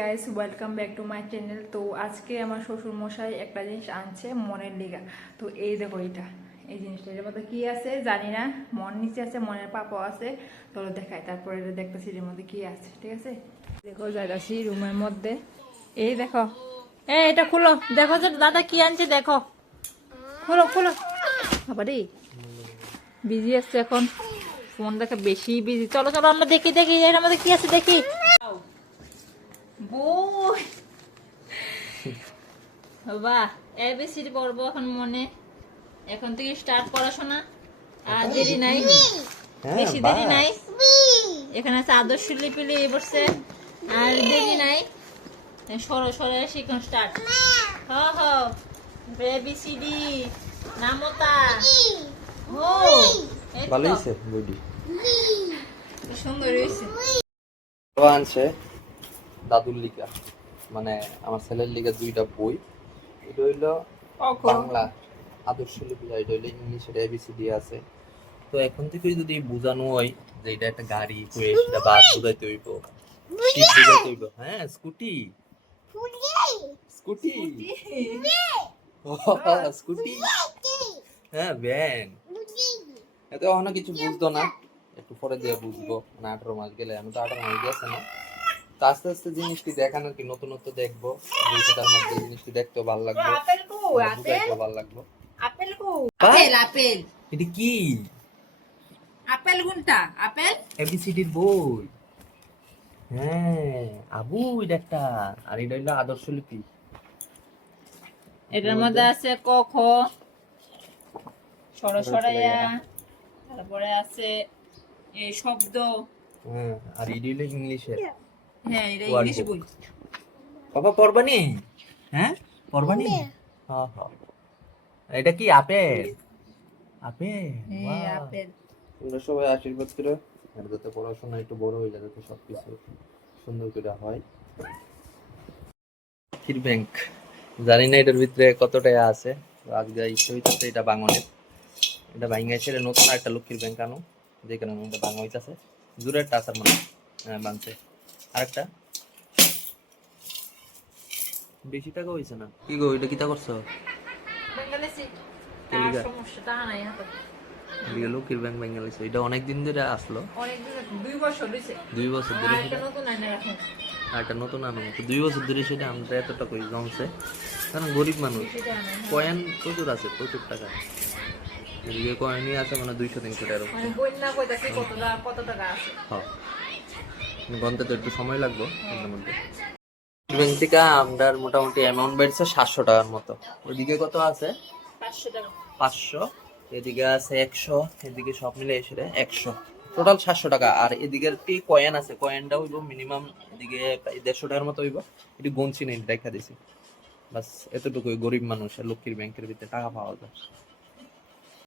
Guys, welcome back to my channel. তো আজকে আমার শ্বশুর মশাই একটা জিনিস আনছে মনের লিগা। তো এই দেখো, এই জিনিসটা এর মধ্যে কি আছে জানি না। মন নিচে আছে, মনের পাপাও আছে। তো দেখাই, তারপরে এটা দেখতেছি এর মধ্যে কি আছে। ঠিক আছে, দেখো যাইতাছি রুমের মধ্যে। এই দেখো, এটা খুলো, দেখো যে দাদা কি আনছে, দেখো খুলো খুলো। বাবারে বিজি আছে এখন, ফোন দেখে বেশি বিজি। চলো চলো আমরা দেখি দেখি এর মধ্যে কি আছে দেখি। বই বাহ, এবিসিডি পড়বো এখন মনে। এখন থেকে স্টার্ট পড়াশোনা। আর দেরি নাই, বেশি দেরি নাই। এখানে আছে আদর্শ লিপিলি বসছে, আর দেরি নাই। সরো সরো শিখন স্টার্ট। হ হ, এবিসিডি নামতা। ও ভালো হইছে বইটি, সুন্দর হয়েছে। আনছে দাদুর লিগা, মানে আমার ছেলের লিগা দুইটা বই। এটা হইলো বাংলা আদর্শ লিপি, এটা হইলো ইংলিশের এবিসিডি আছে। তো এখন থেকে যদি বোঝানো হয় যে এটা একটা গাড়ি কয়ে সেটা বাস বোঝাইতে হইব, শিপ বোঝাইতে হইব। হ্যাঁ, স্কুটি স্কুটি স্কুটি, হ্যাঁ ভ্যান। এত এখনো কিছু বুঝতো না, একটু পরে দিয়ে বুঝবো। মানে 18 মাস গেলে, আমি তো 18 মাস গেছে না। তো আস্তে আস্তে জিনিসটি দেখানোর কি, নতুনত্ব দেখবো, তার মধ্যে জিনিসটি দেখতেও ভালো লাগবে, বুঝাইতেও ভালো লাগবে। আপেল কো, আপেল আপেল। এটা কি? আপেল কোনটা? আপেল এবিসিডির বই। হ্যাঁ আবু, এটা একটা। আর এটা হইলো আদর্শ লিপি। এটার মধ্যে আছে ক খ, সরসরাইয়া, তারপরে আছে এই শব্দ। হ্যাঁ, আর এটা হইলো ইংলিশের। হ্যাঁ, এটা ইংলিশ বই। বাবা পড়বানি? হ্যাঁ পড়বানি। হ্যাঁ হ্যাঁ, এটা কি আপেল? আপেল, হ্যাঁ আপেল। তোমরা সবাই আশীর্বাদ করো আর যাতে পড়াশোনা একটু বড় হয়ে যায়, যাতে সবকিছু সুন্দর করে হয়। লক্ষ্মীর ব্যাংক, জানি না এটার ভিতরে কত টাকা আছে। আজকে ইচ্ছে হইতেছে এটা বাঙনের, এটা ভাঙা ছেড়ে নতুন একটা লক্ষ্মীর ব্যাংক আনো, যে কারণে এটা ভাঙা হইতেছে। দূরের টাচার মনে, হ্যাঁ ভাঙছে। আরেকটা বেশি টাকা হয়েছে না কি গো, এটা কিতা করছো? লক্ষ্মীর ব্যাংক ভাঙা হয়েছে, এটা অনেকদিন ধরে আসলো, 2 বছর ধরে। আর একটা নতুন আনো, 2 বছর ধরে সেটা আমরা এতটা কই জমছে, কারণ গরিব মানুষ। কয়েন প্রচুর আছে, প্রচুর টাকা। এদিকে কয়েনই আছে মানে 200-300 টাকার উপরে। হ্যাঁ, গন্তে তো একটু সময় লাগবে এর মধ্যে। ব্যাংক থেকে আমরা মোটামুটি অ্যামাউন্ট বেড়েছে 700 টাকার মতো। ওইদিকে কত আছে? 500। এদিকে আছে 100, এদিকে সব মিলে এসে 100, টোটাল 700 টাকা। আর এদিকের কি কয়েন আছে, কয়েনটা হইব মিনিমাম এদিকে 150 টাকার মতো হইব। এটি গুনছি নেই, দেখা দিছি। বাস এতটুকুই, গরিব মানুষের লক্ষ্মীর ব্যাংকের ভিতরে টাকা পাওয়া যায়।